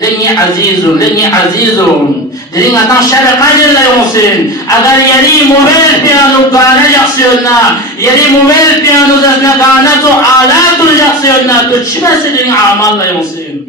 لني عزيزون دين أتان شرقا جل يوسين أگر يلي موبيل بيانو غانا يقصيونا يلي موبيل بيانو زنا غانا تو آلات يقصيونا تو چبس دين عمال لا يوسين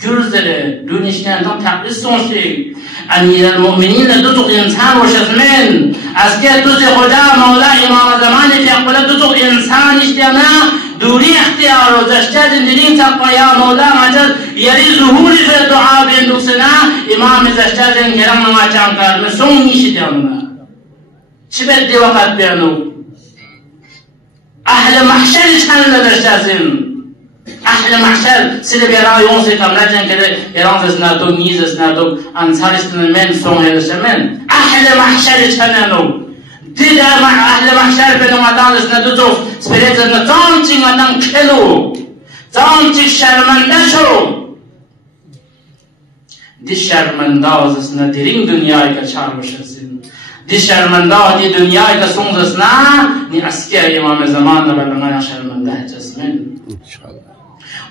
Kürzere, dünüşten tam taklis sonsi. Amir al-Mu'minin tutuq insan وشزمن. Asker tuzi Khuda Mevla İmam Zamani fiyakbala tutuq insan iştiyana duri ihtiyar o zashta zindilin taqaya Mevla macaz yari zuhuri fe dua binduksina İmam zashta zin geram namachan kar. Son iştiyanına. Çibet de vakat biyanu. Ahl-i mahşer işhanla zashta zin. أهل محشر سيد بيرا يوم سي كاملاجن كده يران زنادو نيز زنادو أنصارستن من سون هلسمن أهل محشر شنانو ديدا مع أهل محشر بينو مدان زنادو تو سبيرت زنادون تي مدان كلو زون تي شرمنده شو دي شرمنده زسنا ديرين دنياي کا چار بشسن دي شرمنده دي دنياي کا سون زسنا ني اسكي امام زمان بلما شرمنده جسمن ان شاء الله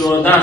14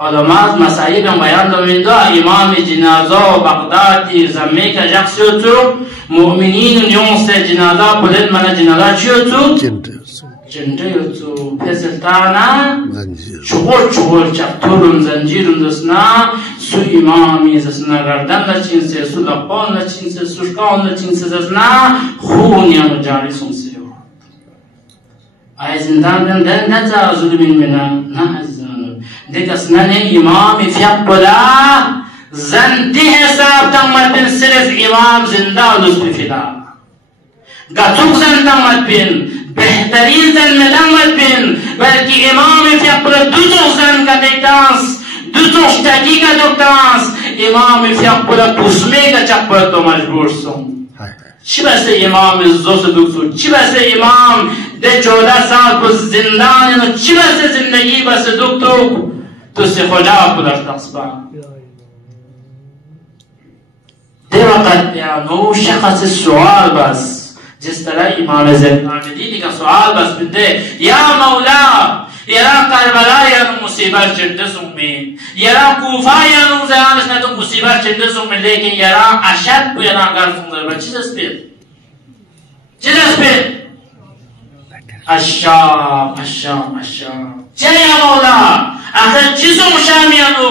علماء مسائل بیان دمیده امام جنازه و بغدادی زمین که جخصیو تو مؤمنین نیونس جنازه بلند من جنازه چیو تو جنده تو پسلتانا چغور چفتورون زنجیرون دسنا سو امامی زسنا گردن لچینسه سو لقان لچینسه سوشکان لچینسه زسنا خونیانو جاری سنسیو آئی زندان دن نتا ظلمین منا نه دیکھ اسنانے امام فیق بلا زندی حساب تمت بن صرف امام زندہ لسپ فلا گتوک زن تمت بن بہترین زن میں تمت بن بلکہ امام فیق بلا دوچوک زن کا دیکھتانس دوچوک شتاکی کا دوکتانس امام فیق بلا کسمے کا چکبر تو مجبور سن چی بس امام زوس دوکسو چی بس امام دے 14 سال پر زندان چی بس زندگی بس دوکتوک تو سے خدا کو در تصبح دے وقت پیانو شخص سوال بس جس طرح امام زیدی کا سوال بس بندے یا مولا یرا کربلا یا مصیبت چندسوں میں یرا کوفہ یا زیانش نہ تو مصیبت چندسوں میں لیکن یرا اشد کو یرا گر سندر بچی دس پہ الشام چلے یا مولا آخر چیزوں شامیانو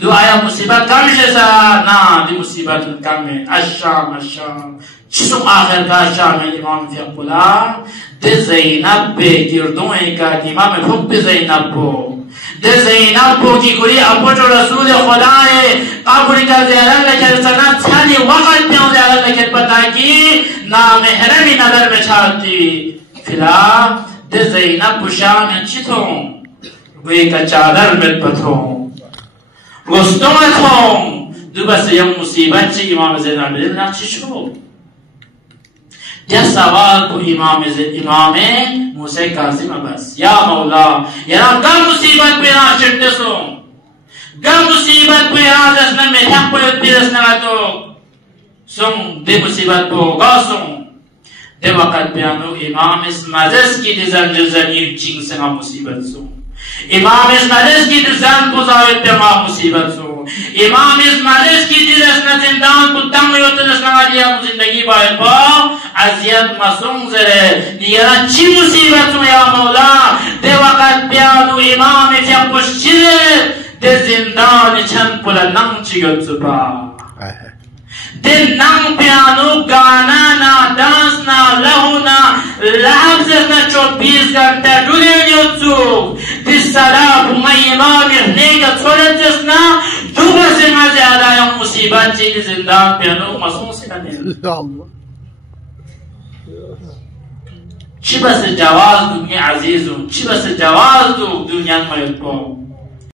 دو آیا مصیبت کم شسا نا دی مصیبت کم الشام چیزم آخر کا شام امام فیقلا دی زینب بے گردوں کا امام حب زینب بو دی زینب بو کی گوری ابو جو رسول خدا ہے قبر کا زیارت لکھر سنا چھانی وقت پیوں زیارت لکھر پتا کی نامحرمی نظر میں چھاتی فلا دی زینب بو شام چیتوں وی کا چادر مل پتوں گستومتون دو بس یم مصیبت چی امام زینب بدل چی شو یا سوال کو امام موسی کاظم بس یا مولا یا گم مصیبت پیدا چٹتے سو گم مصیبت پیدا جسنا میں حق پیدا پیرسنا تو سن دے مصیبت پو گاسوں دے وقت پیانو امام اس مجلس کی دزن زنیر چنگ سنا مصیبت سو امام اس مجلس کی دزن پوزاویت پیما مصیبت سو امام اس مجلس کی دزن زندان کو تنگ یوت دسنا دیا زندگی باید پا عذیت مسون زره دیگران چی مصیبت سو یا مولا دے وقت پیانو امام فیق پشت چیزه دے زندان چند پولا نم چیگت سپا دل نم پیانو گانا نا دانس نا لہو نا لحظ نا 24 گھنٹہ ڈولے نیوچو دل سلاب میں امام احنے کا چھوڑت جسنا دوبر سے میں زیادہ یا مصیبت چیلی زندان پیانو مسون سے کنے چی بس جواز دنیا عزیزو چی بس جواز دنیا میت کو